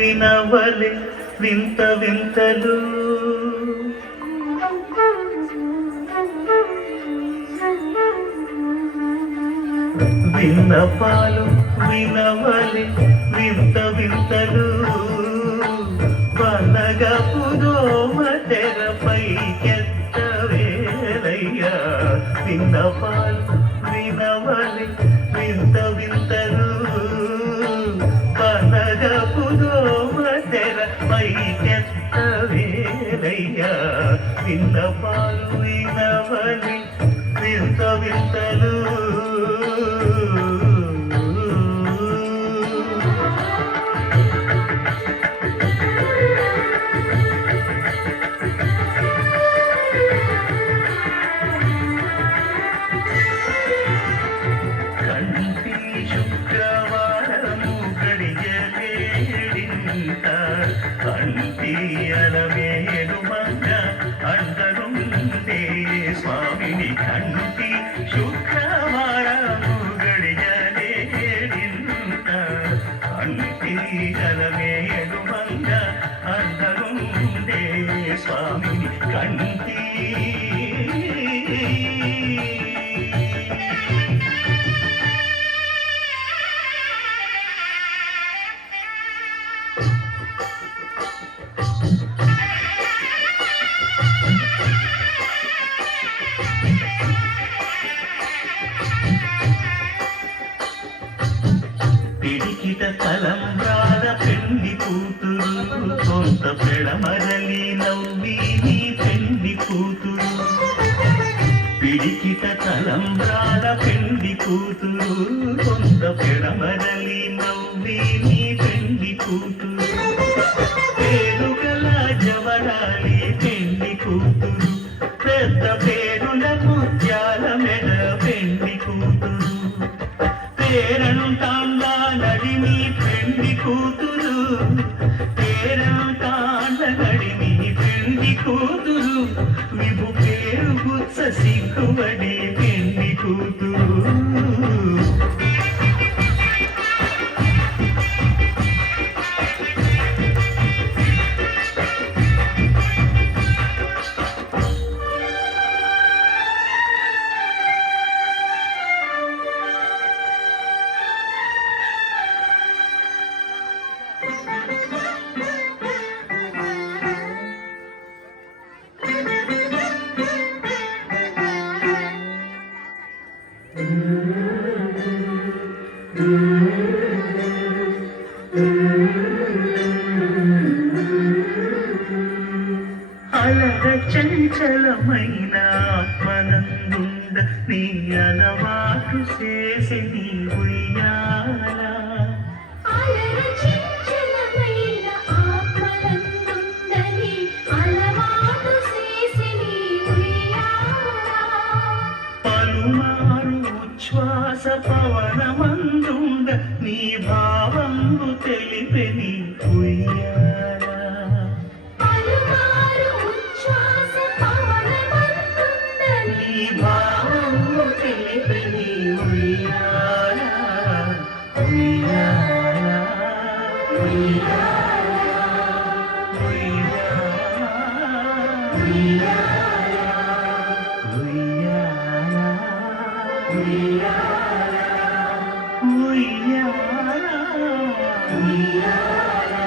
వినవలే వింత వింతలు విన్నపాలు వినవలే వింత వింతలు పనగపు దోమ తెరపై కెత్తవేలయ్యా విన్నపాలు వినవలే వింత వింతలు పనగపు దోమ తెరపై కెత్తవేలయ్యా విన్నపాలు వినవలే వింత వింతలు స్వామిని కంటి శుక్రవారము గడియలేడింత కంటి అలమేడు మంగ అందరుండే స్వామిని కంటి పిడికిట తలంబ్రాల పెండి కూతురు సొంత పెడమరలి నవ్వి నీ పెండి కూతురు పిడికిట తలంబ్రాల పెండి కూతురు సొంత పెడమరలి నవ్వి నీ పెండి కూతురు పేరుగల జవరాలి పెండి కూతురు పెద్ద పేరుల ముత్యాల మెడ పెండి కూతురు పేరంటాండా నడిమి పెండి కూతురు పేరంటాండ నడిమి పెండి కూతురు విభు పేరు గుచ్చ సిగ్గుబడి పెండి కూతురు అలర చంచలమైన ఆత్మనందుండ నీ అలవాటు చేసి నీ ఉయ్యాల పలుమారు ఉచ్ఛ్వాస పవనమందుండ నీ భావంబు తెలిపి నీ ఉయ్యాల భావము తెలిపి నీ ఉయ్యాల ఉయ్యాల ఉయ్యాల ఉయ్యాల ఉయ్యాల ఉయ్యాల.